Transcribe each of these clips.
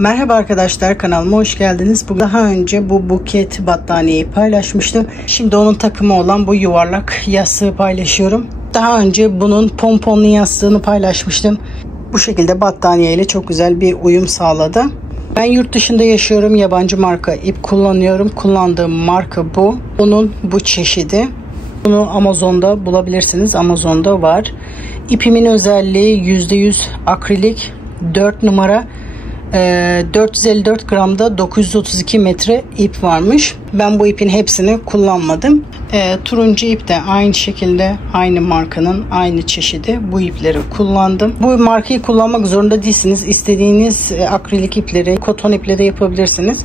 Merhaba arkadaşlar, kanalıma hoş geldiniz. Daha önce bu buket battaniyeyi paylaşmıştım. Şimdi onun takımı olan bu yuvarlak yastığı paylaşıyorum. Daha önce bunun pomponlu yastığını paylaşmıştım. Bu şekilde battaniye ile çok güzel bir uyum sağladı. Ben yurt dışında yaşıyorum. Yabancı marka ip kullanıyorum. Kullandığım marka bu. Bunun bu çeşidi. Bunu Amazon'da bulabilirsiniz. Amazon'da var. İpimin özelliği %100 akrilik 4 numara. 454 gramda 932 metre ip varmış. Ben bu ipin hepsini kullanmadım. Turuncu ip de aynı şekilde aynı markanın aynı çeşidi bu ipleri kullandım. Bu markayı kullanmak zorunda değilsiniz. İstediğiniz akrilik ipleri, koton iple de yapabilirsiniz.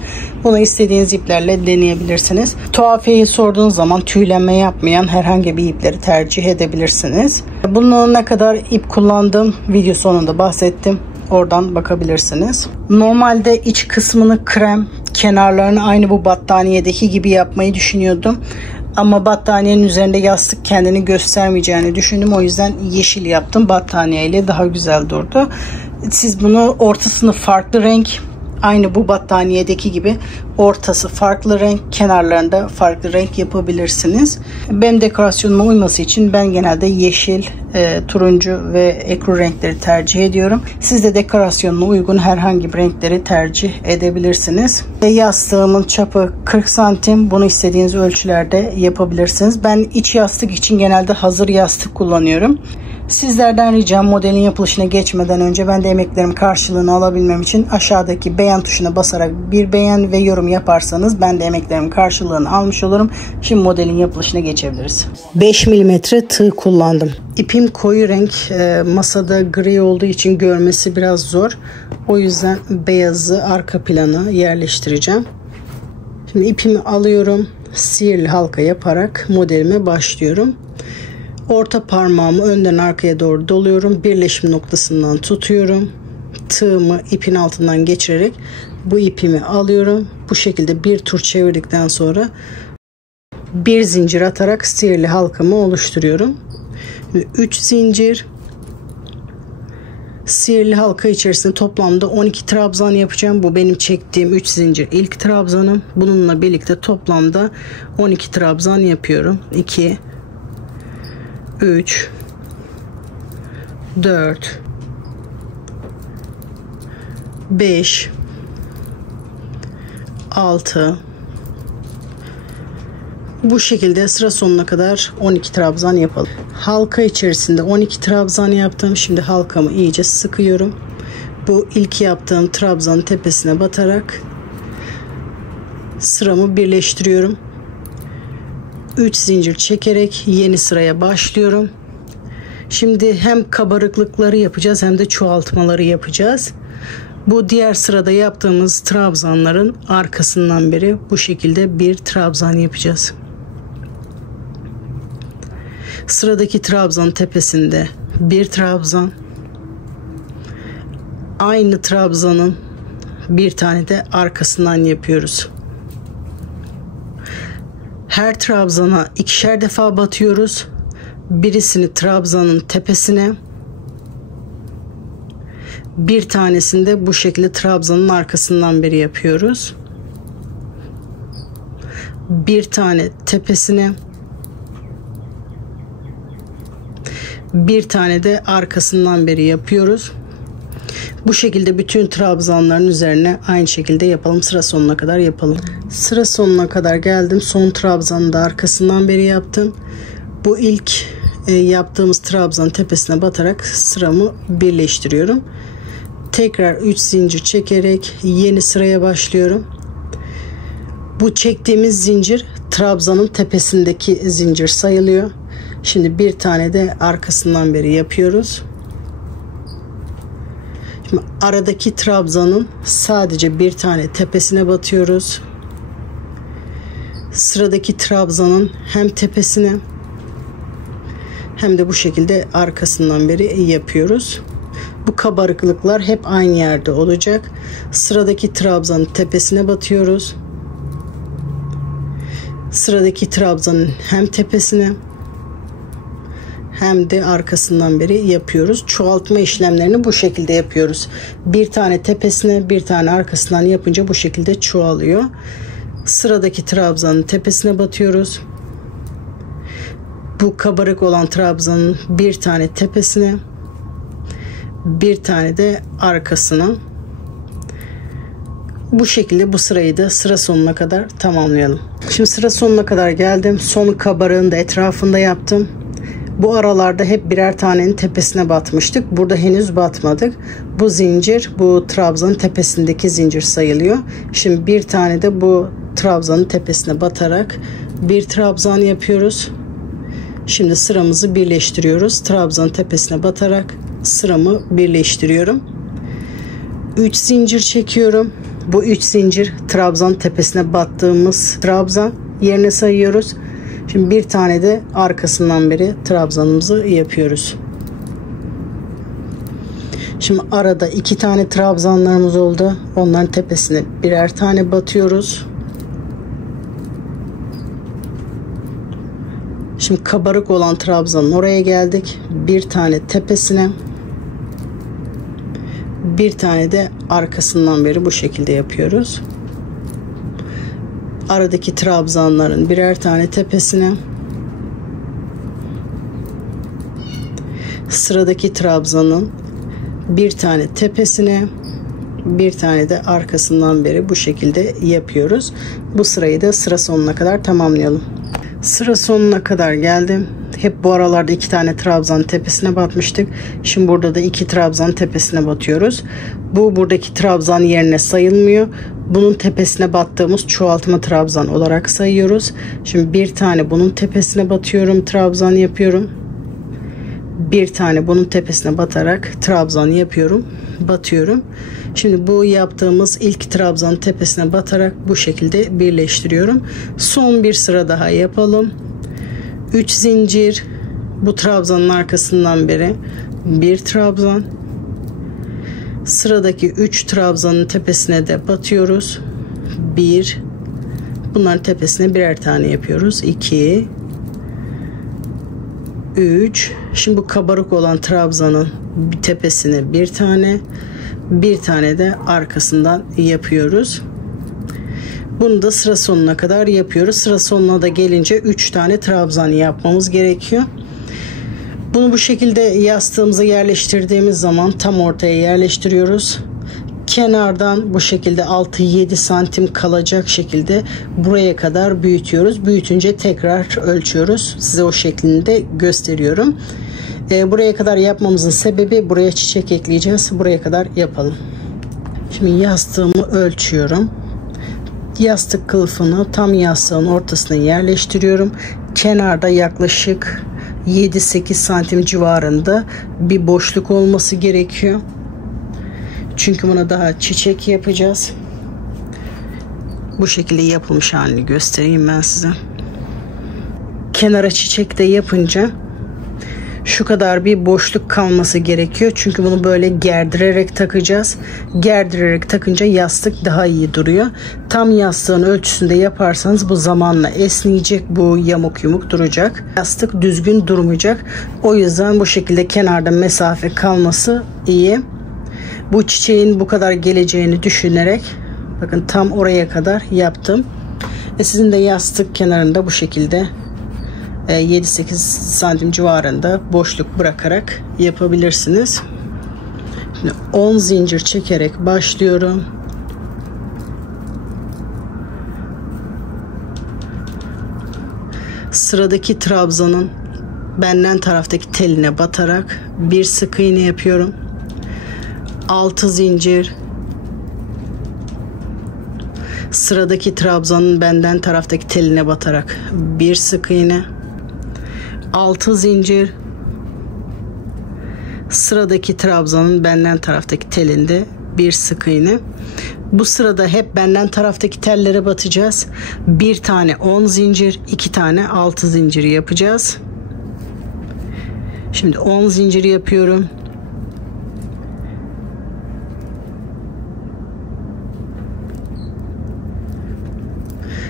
Bunu istediğiniz iplerle deneyebilirsiniz. Tuhafiyeyi sorduğunuz zaman tüylenme yapmayan herhangi bir ipleri tercih edebilirsiniz. Bunu ne kadar ip kullandım video sonunda bahsettim. Oradan bakabilirsiniz. Normalde iç kısmını krem, kenarlarını aynı bu battaniyedeki gibi yapmayı düşünüyordum. Ama battaniyenin üzerinde yastık kendini göstermeyeceğini düşündüm. O yüzden yeşil yaptım. Battaniye ile daha güzel durdu. Siz bunu ortasını farklı renk, aynı bu battaniyedeki gibi ortası farklı renk, kenarlarında farklı renk yapabilirsiniz. Benim dekorasyonuma uyması için ben genelde yeşil, turuncu ve ekru renkleri tercih ediyorum. Siz de dekorasyonuna uygun herhangi bir renkleri tercih edebilirsiniz. Yastığımın çapı 40 santim. Bunu istediğiniz ölçülerde yapabilirsiniz. Ben iç yastık için genelde hazır yastık kullanıyorum. Sizlerden ricam modelin yapılışına geçmeden önce ben de emeklerimin karşılığını alabilmem için aşağıdaki beğen tuşuna basarak bir beğen ve yorum yaparsanız ben de emeklerimin karşılığını almış olurum. Şimdi modelin yapılışına geçebiliriz. 5 mm tığ kullandım. İpim koyu renk, masada gri olduğu için görmesi biraz zor. O yüzden beyazı arka plana yerleştireceğim. Şimdi ipimi alıyorum. Sihirli halka yaparak modelime başlıyorum. Orta parmağımı önden arkaya doğru doluyorum. Birleşim noktasından tutuyorum. Tığımı ipin altından geçirerek bu ipimi alıyorum. Bu şekilde bir tur çevirdikten sonra bir zincir atarak sihirli halkamı oluşturuyorum. 3 zincir. Sihirli halka içerisinde toplamda 12 trabzan yapacağım. Bu benim çektiğim 3 zincir ilk trabzanım. Bununla birlikte toplamda 12 trabzan yapıyorum. 2 3 4 5 6 bu şekilde sıra sonuna kadar 12 trabzan yapalım. Halka içerisinde 12 trabzan yaptım. Şimdi halkamı iyice sıkıyorum. Bu ilk yaptığım trabzanın tepesine batarak sıramı birleştiriyorum. 3 zincir çekerek yeni sıraya başlıyorum. Şimdi hem kabarıklıkları yapacağız hem de çoğaltmaları yapacağız. Bu diğer sırada yaptığımız trabzanların arkasından beri bu şekilde bir trabzan yapacağız. Sıradaki trabzanın tepesinde bir trabzan. Aynı trabzanın bir tane de arkasından yapıyoruz. Her trabzana ikişer defa batıyoruz. Birisini trabzanın tepesine, bir tanesini de bu şekilde trabzanın arkasından beri yapıyoruz. Bir tane tepesine, bir tane de arkasından beri yapıyoruz. Bu şekilde bütün trabzanların üzerine aynı şekilde yapalım. Sıra sonuna kadar yapalım. Sıra sonuna kadar geldim. Son trabzanı da arkasından beri yaptım. Bu ilk yaptığımız trabzanın tepesine batarak sıramı birleştiriyorum. Tekrar 3 zincir çekerek yeni sıraya başlıyorum. Bu çektiğimiz zincir trabzanın tepesindeki zincir sayılıyor. Şimdi bir tane de arkasından beri yapıyoruz. Şimdi aradaki trabzanın sadece bir tane tepesine batıyoruz. Sıradaki trabzanın hem tepesine hem de bu şekilde arkasından beri yapıyoruz. Bu kabarıklıklar hep aynı yerde olacak. Sıradaki trabzanın tepesine batıyoruz. Sıradaki trabzanın hem tepesine hem de arkasından beri yapıyoruz. Çoğaltma işlemlerini bu şekilde yapıyoruz. Bir tane tepesine, bir tane arkasından yapınca bu şekilde çoğalıyor. Sıradaki trabzanın tepesine batıyoruz. Bu kabarık olan trabzanın bir tane tepesine, bir tane de arkasına. Bu şekilde bu sırayı da sıra sonuna kadar tamamlayalım. Şimdi sıra sonuna kadar geldim. Son kabarığın da etrafında yaptım. Bu aralarda hep birer tanenin tepesine batmıştık. Burada henüz batmadık. Bu zincir, bu trabzanın tepesindeki zincir sayılıyor. Şimdi bir tane de bu trabzanın tepesine batarak bir trabzan yapıyoruz. Şimdi sıramızı birleştiriyoruz. Trabzanın tepesine batarak sıramı birleştiriyorum. 3 zincir çekiyorum. Bu 3 zincir trabzan tepesine battığımız trabzan yerine sayıyoruz. Şimdi bir tane de arkasından beri trabzanımızı yapıyoruz. Şimdi arada 2 tane trabzanlarımız oldu. Onların tepesine birer tane batıyoruz. Şimdi kabarık olan trabzanın oraya geldik. Bir tane tepesine, bir tane de arkasından beri bu şekilde yapıyoruz. Aradaki trabzanların birer tane tepesine, sıradaki trabzanın bir tane tepesine, bir tane de arkasından beri bu şekilde yapıyoruz. Bu sırayı da sıra sonuna kadar tamamlayalım. Sıra sonuna kadar geldim. Hep bu aralarda 2 tane trabzan tepesine batmıştık. Şimdi burada da 2 trabzan tepesine batıyoruz. Bu buradaki trabzan yerine sayılmıyor. Bunun tepesine battığımız çoğaltma trabzan olarak sayıyoruz. Şimdi bir tane bunun tepesine batıyorum, trabzan yapıyorum. Bir tane bunun tepesine batarak trabzan yapıyorum, batıyorum. Şimdi bu yaptığımız ilk trabzanın tepesine batarak bu şekilde birleştiriyorum. Son bir sıra daha yapalım. 3 zincir, bu trabzanın arkasından beri bir trabzan. Sıradaki 3 trabzanın tepesine de batıyoruz. 1, bunların tepesine birer tane yapıyoruz. 2, 3. Şimdi bu kabarık olan trabzanın tepesine bir tane, bir tane de arkasından yapıyoruz. Bunu da sıra sonuna kadar yapıyoruz. Sıra sonuna da gelince 3 tane trabzan yapmamız gerekiyor. Bunu bu şekilde yastığımıza yerleştirdiğimiz zaman tam ortaya yerleştiriyoruz. Kenardan bu şekilde 6-7 santim kalacak şekilde buraya kadar büyütüyoruz. Büyütünce tekrar ölçüyoruz. Size o şeklinde gösteriyorum. Buraya kadar yapmamızın sebebi, buraya çiçek ekleyeceğiz. Buraya kadar yapalım. Şimdi yastığımı ölçüyorum. Yastık kılıfını tam yastığın ortasına yerleştiriyorum. Kenarda yaklaşık 7-8 santim civarında bir boşluk olması gerekiyor. Çünkü buna daha çiçek yapacağız. Bu şekilde yapılmış halini göstereyim ben size. Kenara çiçek de yapınca şu kadar bir boşluk kalması gerekiyor. Çünkü bunu böyle gerdirerek takacağız. Gerdirerek takınca yastık daha iyi duruyor. Tam yastığın ölçüsünde yaparsanız bu zamanla esneyecek. Bu yamuk yumuk duracak. Yastık düzgün durmayacak. O yüzden bu şekilde kenarda mesafe kalması iyi. Bu çiçeğin bu kadar geleceğini düşünerek bakın tam oraya kadar yaptım. Sizin de yastık kenarında bu şekilde 7-8 santim civarında boşluk bırakarak yapabilirsiniz. Şimdi 10 zincir çekerek başlıyorum. Sıradaki trabzanın benden taraftaki teline batarak bir sık iğne yapıyorum. 6 zincir. Sıradaki trabzanın benden taraftaki teline batarak bir sık iğne. 6 zincir. Sıradaki trabzanın benden taraftaki telinde bir sık iğne. Bu sırada hep benden taraftaki tellere batacağız. Bir tane 10 zincir, 2 tane 6 zincir yapacağız. Şimdi 10 zincir yapıyorum.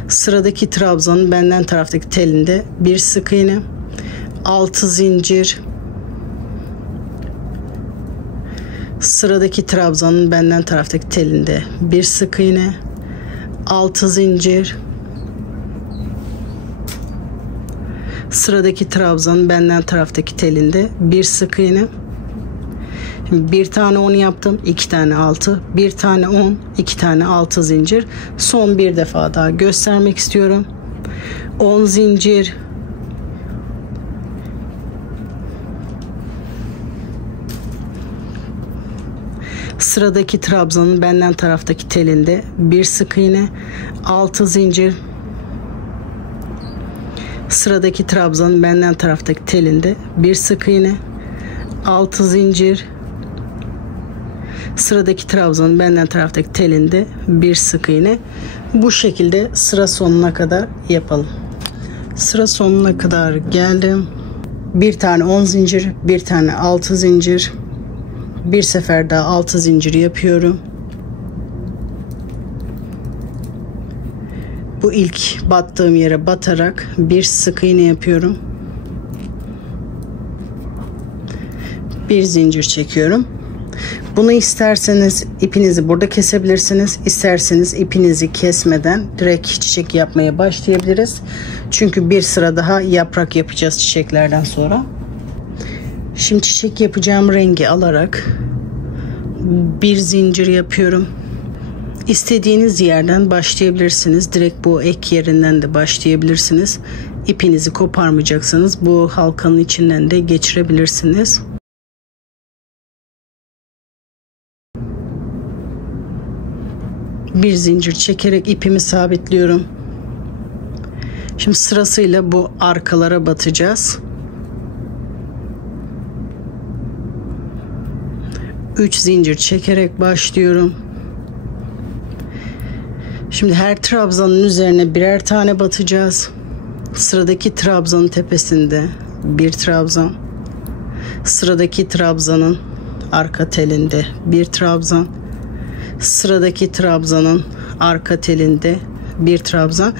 Sıradaki trabzanın benden taraftaki telinde bir sık iğne. 6 zincir, sıradaki trabzanın benden taraftaki telinde bir sık iğne, 6 zincir, sıradaki trabzanın benden taraftaki telinde bir sık iğne. Şimdi bir tane 10 yaptım, 2 tane 6, bir tane 10, 2 tane 6 zincir. Son bir defa daha göstermek istiyorum. 10 zincir, sıradaki trabzanın benden taraftaki telinde bir sık iğne, 6 zincir, sıradaki trabzanın benden taraftaki telinde bir sık iğne, 6 zincir, sıradaki trabzanın benden taraftaki telinde bir sık iğne. Bu şekilde sıra sonuna kadar yapalım. Sıra sonuna kadar geldim. Bir tane 10 zincir, bir tane 6 zincir, bir sefer daha 6 zincir yapıyorum. Bu ilk battığım yere batarak bir sık iğne yapıyorum. Bir zincir çekiyorum. Bunu isterseniz ipinizi burada kesebilirsiniz. İsterseniz ipinizi kesmeden direkt çiçek yapmaya başlayabiliriz. Çünkü bir sıra daha yaprak yapacağız çiçeklerden sonra. Şimdi çiçek yapacağım rengi alarak bir zincir yapıyorum. İstediğiniz yerden başlayabilirsiniz. Direkt bu ek yerinden de başlayabilirsiniz. İpinizi koparmayacaksınız. Bu halkanın içinden de geçirebilirsiniz. Bir zincir çekerek ipimi sabitliyorum. Şimdi sırasıyla bu arkalara batacağız. 3 zincir çekerek başlıyorum. Şimdi her trabzanın üzerine birer tane batacağız. Sıradaki trabzanın tepesinde bir trabzan, sıradaki trabzanın arka telinde bir trabzan, sıradaki trabzanın arka telinde bir trabzan.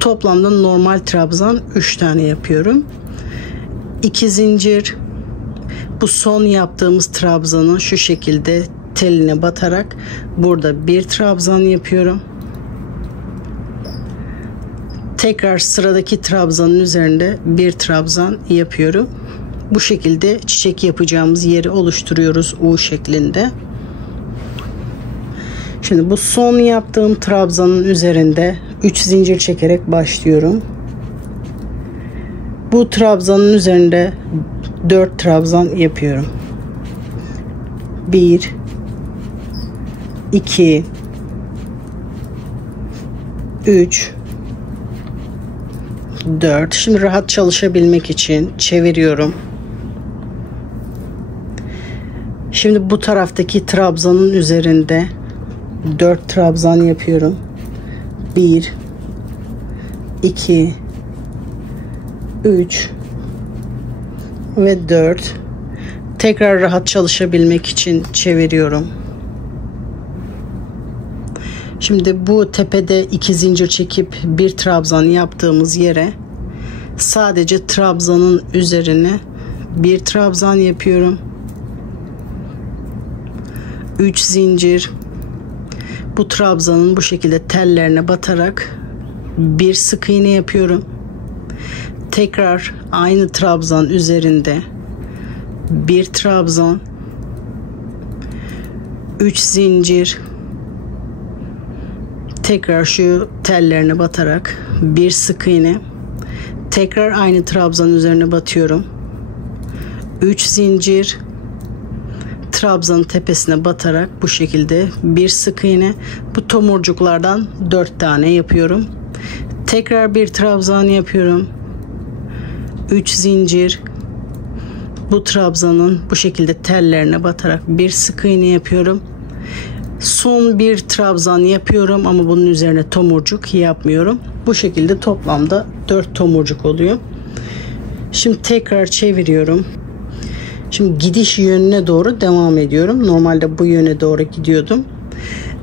Toplamda normal trabzan 3 tane yapıyorum. 2 zincir. Bu son yaptığımız trabzanın şu şekilde teline batarak burada bir trabzan yapıyorum. Tekrar sıradaki trabzanın üzerinde bir trabzan yapıyorum. Bu şekilde çiçek yapacağımız yeri oluşturuyoruz U şeklinde. Şimdi bu son yaptığım trabzanın üzerinde 3 zincir çekerek başlıyorum. Bu trabzanın üzerinde 4 trabzan yapıyorum. 1 2 3 4. Şimdi rahat çalışabilmek için çeviriyorum. Şimdi bu taraftaki trabzanın üzerinde 4 trabzan yapıyorum. 1 2 3 ve 4. Tekrar rahat çalışabilmek için çeviriyorum. Şimdi bu tepede 2 zincir çekip bir trabzan yaptığımız yere sadece trabzanın üzerine bir trabzan yapıyorum. 3 zincir. Bu trabzanın bu şekilde tellerine batarak bir sık iğne yapıyorum. Tekrar aynı trabzan üzerinde bir trabzan, 3 zincir, tekrar şu tellerine batarak bir sık iğne, tekrar aynı trabzan üzerine batıyorum. 3 zincir, trabzanın tepesine batarak bu şekilde bir sık iğne. Bu tomurcuklardan 4 tane yapıyorum. Tekrar bir trabzan yapıyorum. 3 zincir. Bu trabzanın bu şekilde tellerine batarak bir sık iğne yapıyorum. Son bir trabzan yapıyorum ama bunun üzerine tomurcuk yapmıyorum. Bu şekilde toplamda 4 tomurcuk oluyor. Şimdi tekrar çeviriyorum. Şimdi gidiş yönüne doğru devam ediyorum. Normalde bu yöne doğru gidiyordum.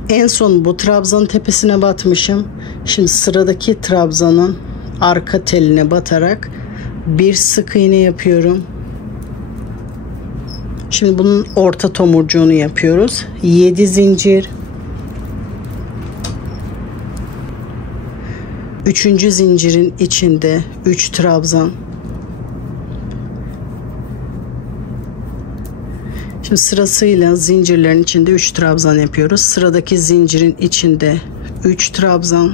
En son bu trabzanın tepesine batmışım. Şimdi sıradaki trabzanın arka teline batarak bir sık iğne yapıyorum. Şimdi bunun orta tomurcuğunu yapıyoruz. 7 zincir. 3. zincirin içinde 3 trabzan. Şimdi sırasıyla zincirlerin içinde 3 trabzan yapıyoruz. Sıradaki zincirin içinde 3 trabzan.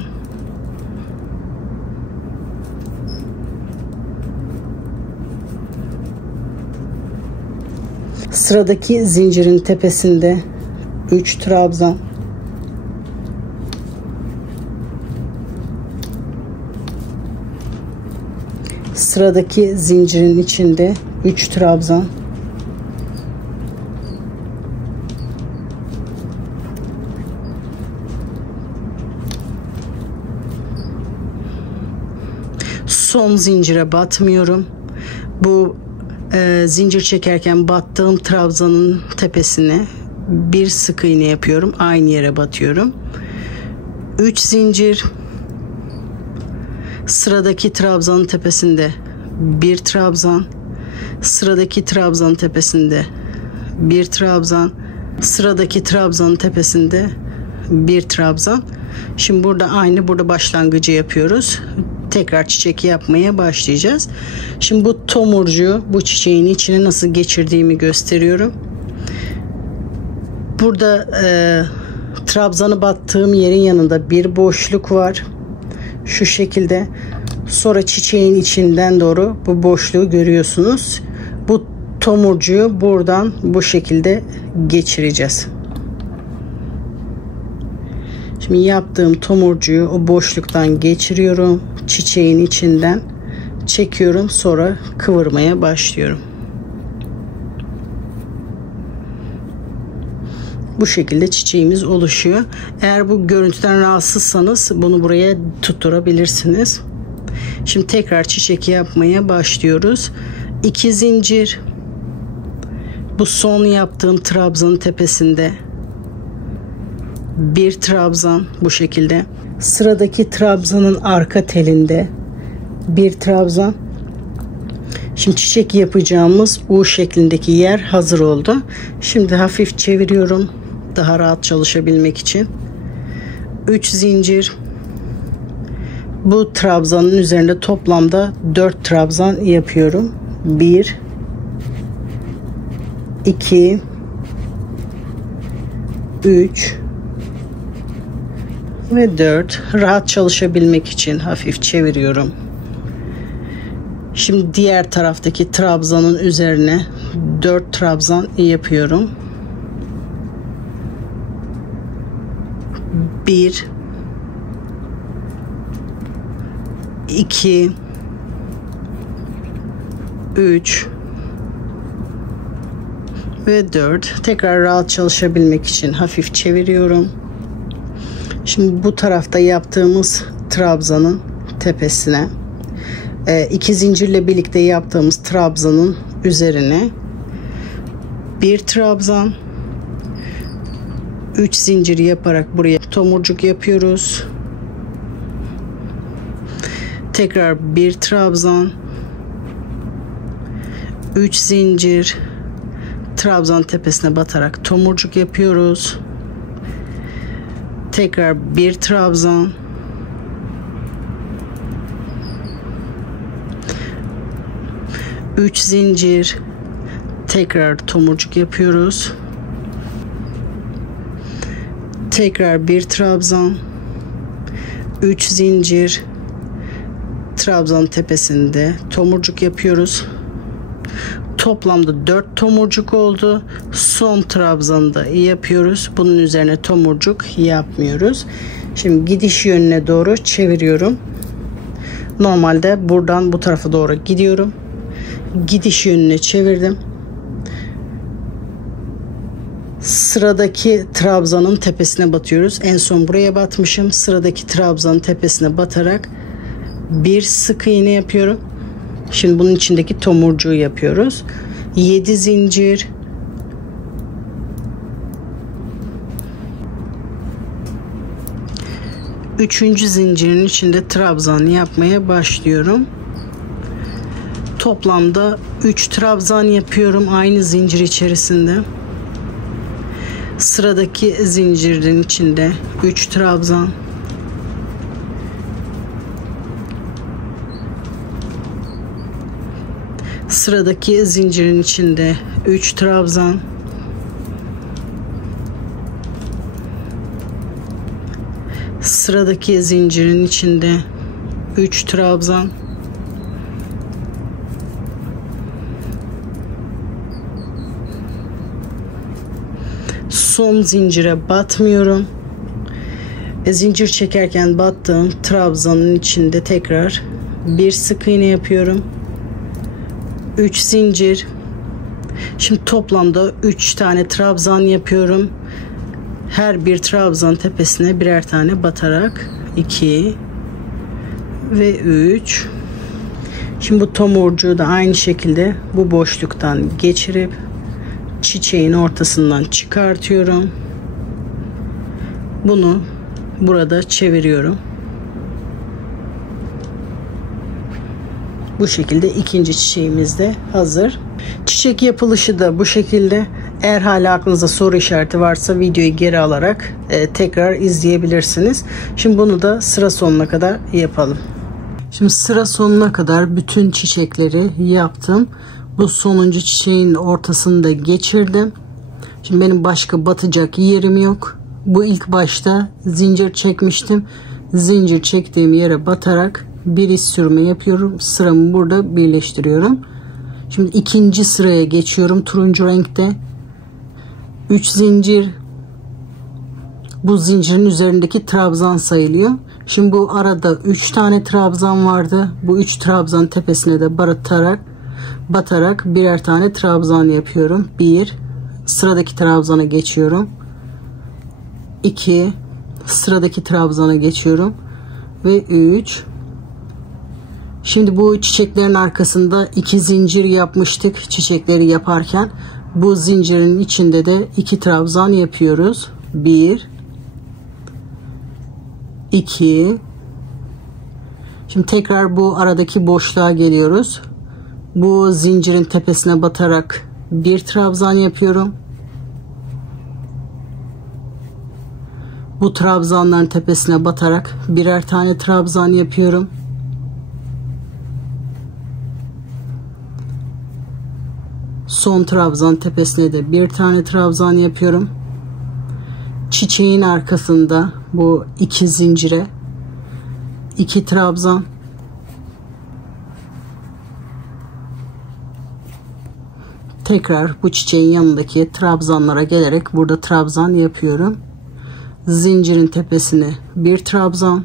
Sıradaki zincirin tepesinde 3 trabzan. Sıradaki zincirin içinde 3 trabzan. Son zincire batmıyorum. Bu zincir çekerken battığım trabzanın tepesine bir sık iğne yapıyorum. Aynı yere batıyorum. 3 zincir. Sıradaki trabzanın tepesinde bir trabzan. Sıradaki trabzanın tepesinde bir trabzan. Sıradaki trabzanın tepesinde bir trabzan. Şimdi burada başlangıcı yapıyoruz. Tekrar çiçek yapmaya başlayacağız. Şimdi bu tomurcuğu bu çiçeğin içine nasıl geçirdiğimi gösteriyorum. Burada trabzanı battığım yerin yanında bir boşluk var. Şu şekilde. Sonra çiçeğin içinden doğru bu boşluğu görüyorsunuz. Bu tomurcuğu buradan bu şekilde geçireceğiz. Şimdi yaptığım tomurcuğu o boşluktan geçiriyorum. Çiçeğin içinden çekiyorum. Sonra kıvırmaya başlıyorum. Bu şekilde çiçeğimiz oluşuyor. Eğer bu görüntüden rahatsızsanız bunu buraya tutturabilirsiniz. Şimdi tekrar çiçek yapmaya başlıyoruz. 2 zincir. Bu son yaptığım trabzanın tepesinde bir trabzan bu şekilde. Sıradaki trabzanın arka telinde bir trabzan. Şimdi çiçek yapacağımız U şeklindeki yer hazır oldu. Şimdi hafif çeviriyorum daha rahat çalışabilmek için. 3 zincir. Bu trabzanın üzerinde toplamda 4 trabzan yapıyorum. 1 2 3 ve 4. Rahat çalışabilmek için hafif çeviriyorum. Şimdi diğer taraftaki trabzanın üzerine 4 trabzan yapıyorum. 1 2 3 ve 4. Tekrar rahat çalışabilmek için hafif çeviriyorum. Şimdi bu tarafta yaptığımız trabzanın tepesine 2 zincirle birlikte yaptığımız trabzanın üzerine bir trabzan, 3 zincir yaparak buraya tomurcuk yapıyoruz. Tekrar bir trabzan, 3 zincir, trabzan tepesine batarak tomurcuk yapıyoruz. Tekrar bir trabzan, 3 zincir, tekrar tomurcuk yapıyoruz. Tekrar bir trabzan, 3 zincir, trabzan tepesinde tomurcuk yapıyoruz. Toplamda 4 tomurcuk oldu. Son trabzanı da yapıyoruz. Bunun üzerine tomurcuk yapmıyoruz. Şimdi gidiş yönüne doğru çeviriyorum. Normalde buradan bu tarafa doğru gidiyorum. Gidiş yönüne çevirdim. Sıradaki trabzanın tepesine batıyoruz. En son buraya batmışım. Sıradaki trabzanın tepesine batarak bir sık iğne yapıyorum. Şimdi bunun içindeki tomurcuğu yapıyoruz. 7 zincir, üçüncü zincirin içinde trabzan yapmaya başlıyorum. Toplamda 3 trabzan yapıyorum aynı zincir içerisinde. Sıradaki zincirin içinde 3 trabzan. Sıradaki zincirin içinde 3 trabzan. Sıradaki zincirin içinde 3 trabzan. Son zincire batmıyorum. Zincir çekerken battığım trabzanın içinde tekrar bir sık iğne yapıyorum. 3 zincir. Şimdi toplamda 3 tane trabzan yapıyorum. Her bir trabzan tepesine birer tane batarak 2 ve 3. Şimdi bu tomurcuğu da aynı şekilde bu boşluktan geçirip çiçeğin ortasından çıkartıyorum. Bunu burada çeviriyorum. Bu şekilde ikinci çiçeğimiz de hazır. Çiçek yapılışı da bu şekilde. Eğer hala aklınızda soru işareti varsa videoyu geri alarak tekrar izleyebilirsiniz. Şimdi bunu da sıra sonuna kadar yapalım. Şimdi sıra sonuna kadar bütün çiçekleri yaptım. Bu sonuncu çiçeğin ortasını da geçirdim. Şimdi benim başka batacak yerim yok. Bu ilk başta zincir çekmiştim. Zincir çektiğim yere batarak bir iç sürme yapıyorum. Sıramı burada birleştiriyorum. Şimdi ikinci sıraya geçiyorum. Turuncu renkte 3 zincir. Bu zincirin üzerindeki trabzan sayılıyor. Şimdi bu arada 3 tane trabzan vardı. Bu 3 trabzan tepesine de batarak birer tane trabzan yapıyorum. 1, sıradaki trabzana geçiyorum. 2, sıradaki trabzana geçiyorum ve 3. Şimdi bu çiçeklerin arkasında 2 zincir yapmıştık çiçekleri yaparken. Bu zincirin içinde de 2 trabzan yapıyoruz. 1, 2. Şimdi tekrar bu aradaki boşluğa geliyoruz. Bu zincirin tepesine batarak bir trabzan yapıyorum. Bu trabzanların tepesine batarak birer tane trabzan yapıyorum. Son trabzan tepesine de bir tane trabzan yapıyorum. Çiçeğin arkasında bu 2 zincire 2 trabzan. Tekrar bu çiçeğin yanındaki trabzanlara gelerek burada trabzan yapıyorum. Zincirin tepesine bir trabzan.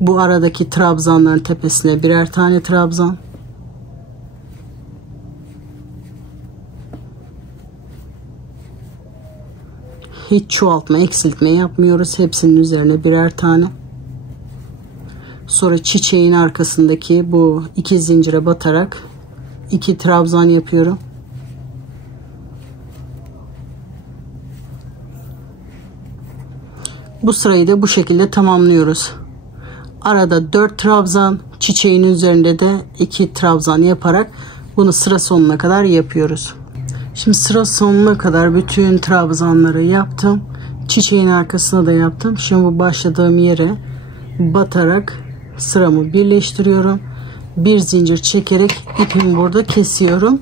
Bu aradaki trabzanların tepesine birer tane trabzan. Hiç çoğaltma, eksiltme yapmıyoruz. Hepsinin üzerine birer tane. Sonra çiçeğin arkasındaki bu 2 zincire batarak 2 trabzan yapıyorum. Bu sırayı da bu şekilde tamamlıyoruz. Arada 4 trabzan, çiçeğin üzerinde de 2 trabzan yaparak bunu sıra sonuna kadar yapıyoruz. Şimdi sıra sonuna kadar bütün trabzanları yaptım. Çiçeğin arkasına da yaptım. Şimdi bu başladığım yere batarak sıramı birleştiriyorum. Bir zincir çekerek ipimi burada kesiyorum.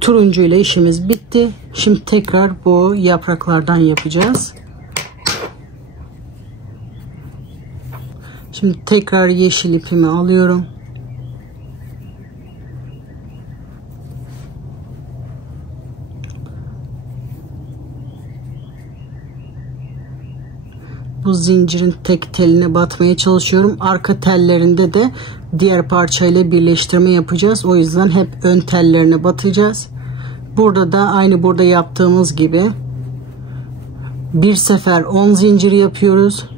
Turuncu ile işimiz bitti. Şimdi tekrar bu yapraklardan yapacağız. Şimdi tekrar yeşil ipimi alıyorum. Bu zincirin tek teline batmaya çalışıyorum. Arka tellerinde de diğer parçayla birleştirme yapacağız. O yüzden hep ön tellerine batacağız. Burada da aynı burada yaptığımız gibi bir sefer 10 zincir yapıyoruz.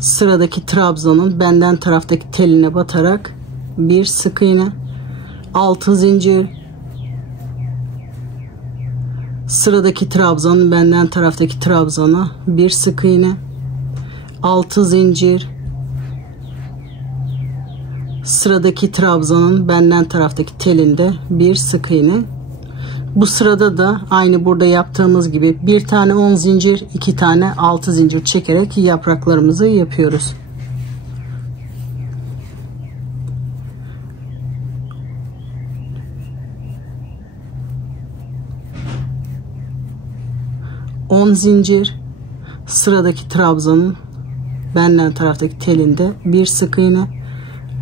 Sıradaki trabzanın benden taraftaki teline batarak bir sık iğne, 6 zincir, Sıradaki trabzanın benden taraftaki trabzana bir sık iğne, 6 zincir. Sıradaki trabzanın benden taraftaki telinde bir sık iğne. Bu sırada da aynı burada yaptığımız gibi bir tane 10 zincir, 2 tane 6 zincir çekerek yapraklarımızı yapıyoruz. On zincir, sıradaki trabzanın benden taraftaki telinde bir sık iğne,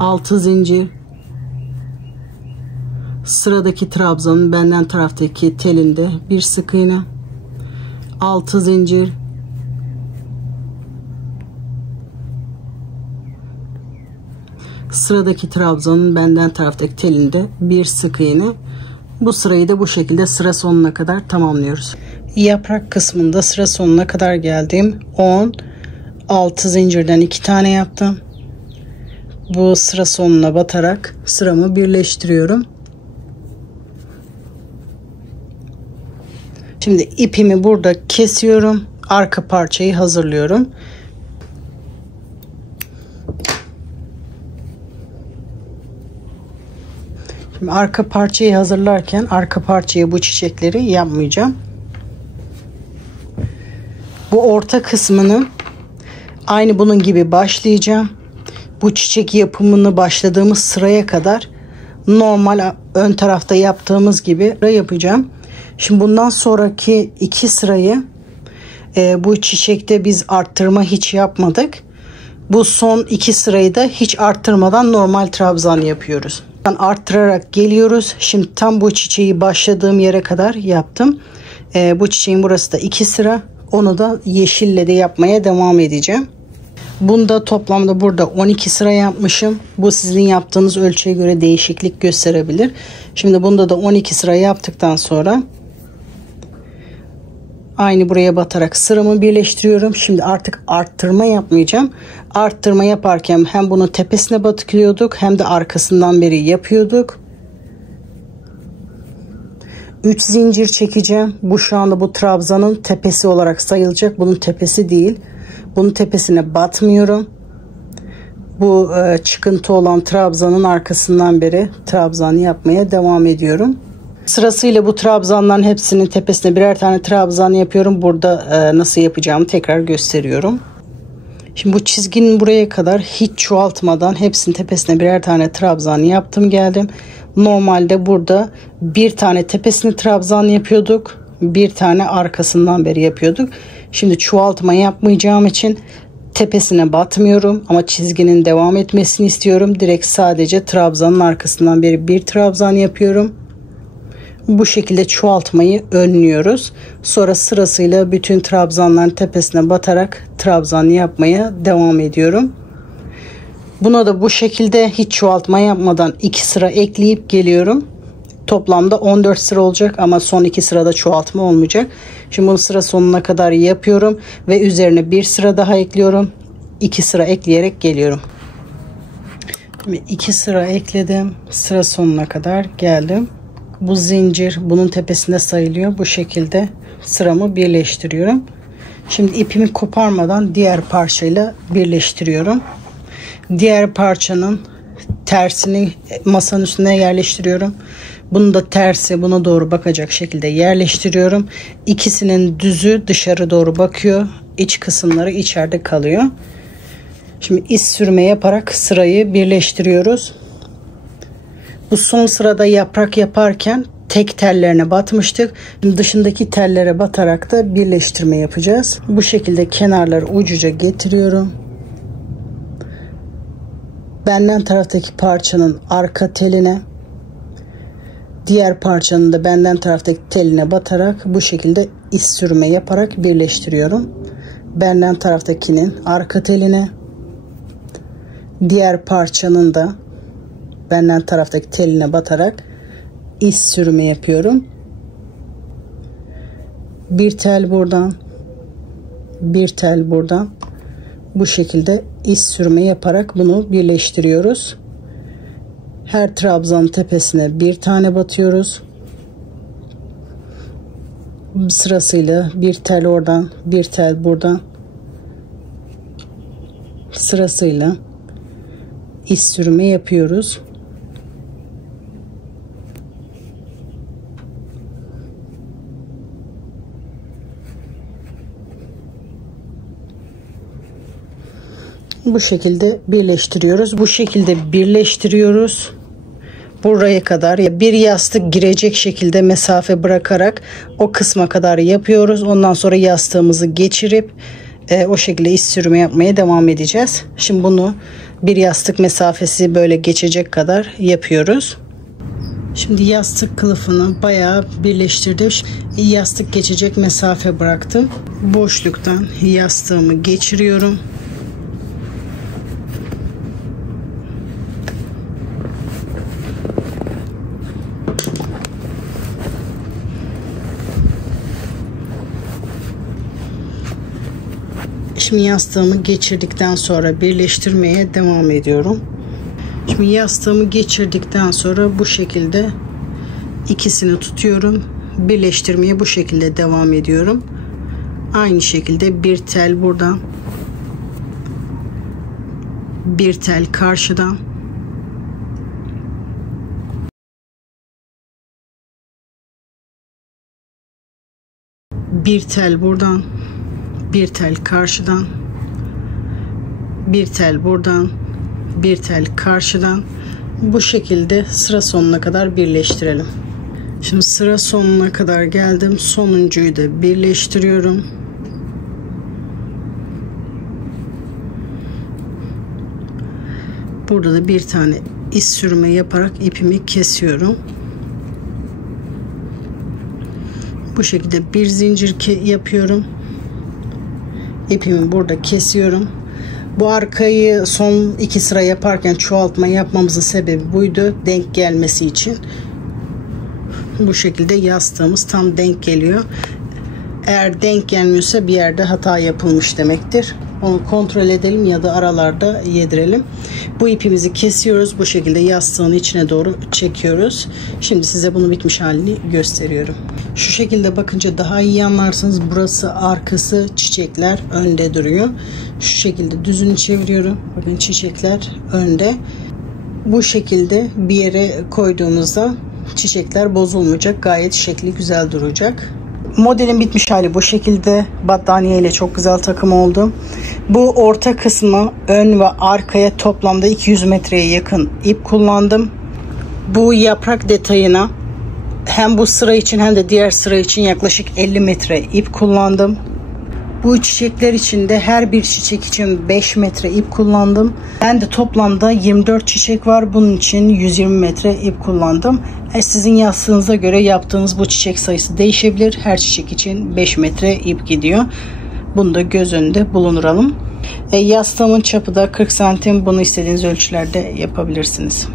6 zincir. Sıradaki trabzanın benden taraftaki telinde bir sık iğne, 6 zincir. Sıradaki trabzanın benden taraftaki telinde bir sık iğne. Bu sırayı da bu şekilde sıra sonuna kadar tamamlıyoruz. Yaprak kısmında sıra sonuna kadar geldim. 10, 6 zincirden 2 tane yaptım. Bu sıra sonuna batarak sıramı birleştiriyorum. Şimdi ipimi burada kesiyorum. Arka parçayı hazırlıyorum. Şimdi arka parçayı hazırlarken arka parçaya bu çiçekleri yapmayacağım. Bu orta kısmını aynı bunun gibi başlayacağım. Bu çiçek yapımını başladığımız sıraya kadar normal ön tarafta yaptığımız gibi yapacağım. Şimdi bundan sonraki 2 sırayı bu çiçekte biz arttırma hiç yapmadık. Bu son 2 sırayı da hiç arttırmadan normal trabzan yapıyoruz. Arttırarak geliyoruz. Şimdi tam bu çiçeği başladığım yere kadar yaptım. Bu çiçeğin burası da 2 sıra. Onu da yeşille de yapmaya devam edeceğim. Bunda toplamda burada 12 sıra yapmışım. Bu sizin yaptığınız ölçüye göre değişiklik gösterebilir. Şimdi bunda da 12 sıra yaptıktan sonra aynı buraya batarak sıramı birleştiriyorum. Şimdi artık arttırma yapmayacağım. Arttırma yaparken hem bunun tepesine batırıyorduk hem de arkasından beri yapıyorduk. 3 zincir çekeceğim. Bu şu anda bu trabzanın tepesi olarak sayılacak. Bunun tepesi değil. Bunun tepesine batmıyorum. Bu çıkıntı olan trabzanın arkasından beri trabzan yapmaya devam ediyorum. Sırasıyla bu trabzanların hepsinin tepesine birer tane trabzan yapıyorum. Burada nasıl yapacağımı tekrar gösteriyorum. Şimdi bu çizginin buraya kadar hiç çoğaltmadan hepsinin tepesine birer tane trabzan yaptım geldim. Normalde burada bir tane tepesine trabzan yapıyorduk. Bir tane arkasından beri yapıyorduk. Şimdi çoğaltma yapmayacağım için tepesine batmıyorum ama çizginin devam etmesini istiyorum. Direkt sadece trabzanın arkasından beri bir trabzan yapıyorum. Bu şekilde çoğaltmayı önlüyoruz. Sonra sırasıyla bütün trabzanların tepesine batarak trabzan yapmaya devam ediyorum. Buna da bu şekilde hiç çoğaltma yapmadan 2 sıra ekleyip geliyorum. Toplamda 14 sıra olacak ama son 2 sırada çoğaltma olmayacak. Şimdi bunu sıra sonuna kadar yapıyorum ve üzerine bir sıra daha ekliyorum. 2 sıra ekleyerek geliyorum. 2 sıra ekledim. Sıra sonuna kadar geldim. Bu zincir bunun tepesinde sayılıyor. Bu şekilde sıramı birleştiriyorum. Şimdi ipimi koparmadan diğer parçayla birleştiriyorum. Diğer parçanın tersini masanın üstüne yerleştiriyorum. Bunu da tersi buna doğru bakacak şekilde yerleştiriyorum. İkisinin düzü dışarı doğru bakıyor. İç kısımları içeride kalıyor. Şimdi iz sürme yaparak sırayı birleştiriyoruz. Bu son sırada yaprak yaparken tek tellerine batmıştık. Şimdi dışındaki tellere batarak da birleştirme yapacağız. Bu şekilde kenarları ucuca getiriyorum. Benden taraftaki parçanın arka teline, diğer parçanın da benden taraftaki teline batarak bu şekilde iz sürme yaparak birleştiriyorum. Benden taraftakinin arka teline, diğer parçanın da benden taraftaki teline batarak iz sürme yapıyorum. Bir tel buradan, bir tel buradan. Bu şekilde iz sürme yaparak bunu birleştiriyoruz. Her trabzan tepesine bir tane batıyoruz. Sırasıyla bir tel oradan, bir tel buradan, sırasıyla iç sürme yapıyoruz. Bu şekilde birleştiriyoruz. Bu şekilde birleştiriyoruz. Buraya kadar bir yastık girecek şekilde mesafe bırakarak o kısma kadar yapıyoruz. Ondan sonra yastığımızı geçirip o şekilde iç sürme yapmaya devam edeceğiz. Şimdi bunu bir yastık mesafesi böyle geçecek kadar yapıyoruz. Şimdi yastık kılıfını bayağı birleştirdim. Yastık geçecek mesafe bıraktım. Boşluktan yastığımı geçiriyorum. Şimdi yastığımı geçirdikten sonra birleştirmeye devam ediyorum. Şimdi yastığımı geçirdikten sonra bu şekilde ikisini tutuyorum. Birleştirmeye bu şekilde devam ediyorum. Aynı şekilde bir tel buradan, bir tel karşıdan, bir tel buradan, bir tel karşıdan, bir tel buradan, bir tel karşıdan. Bu şekilde sıra sonuna kadar birleştirelim. Şimdi sıra sonuna kadar geldim. Sonuncuyu da birleştiriyorum. Burada da bir tane iç sürme yaparak ipimi kesiyorum. Bu şekilde bir zincir yapıyorum. İpimi burada kesiyorum. Bu arkayı son 2 sıra yaparken çoğaltma yapmamızın sebebi buydu. Denk gelmesi için. Bu şekilde yastığımız tam denk geliyor. Eğer denk gelmiyorsa bir yerde hata yapılmış demektir. Onu kontrol edelim ya da aralarda yedirelim. Bu ipimizi kesiyoruz. Bu şekilde yastığın içine doğru çekiyoruz. Şimdi size bunu bitmiş halini gösteriyorum. Şu şekilde bakınca daha iyi anlarsınız. Burası arkası, çiçekler önde duruyor. Şu şekilde düzünü çeviriyorum. Bakın çiçekler önde. Bu şekilde bir yere koyduğumuzda çiçekler bozulmayacak. Gayet şekli güzel duracak. Modelin bitmiş hali bu şekilde. Battaniye ile çok güzel takım oldu. Bu orta kısmı ön ve arkaya toplamda 200 metreye yakın ip kullandım. Bu yaprak detayına hem bu sıra için hem de diğer sıra için yaklaşık 50 metre ip kullandım. Bu çiçekler için de her bir çiçek için 5 metre ip kullandım. Ben de toplamda 24 çiçek var. Bunun için 120 metre ip kullandım. Sizin yastığınıza göre yaptığınız bu çiçek sayısı değişebilir. Her çiçek için 5 metre ip gidiyor. Bunu da göz önünde bulunduralım. Yastığımın çapı da 40 santim. Bunu istediğiniz ölçülerde yapabilirsiniz.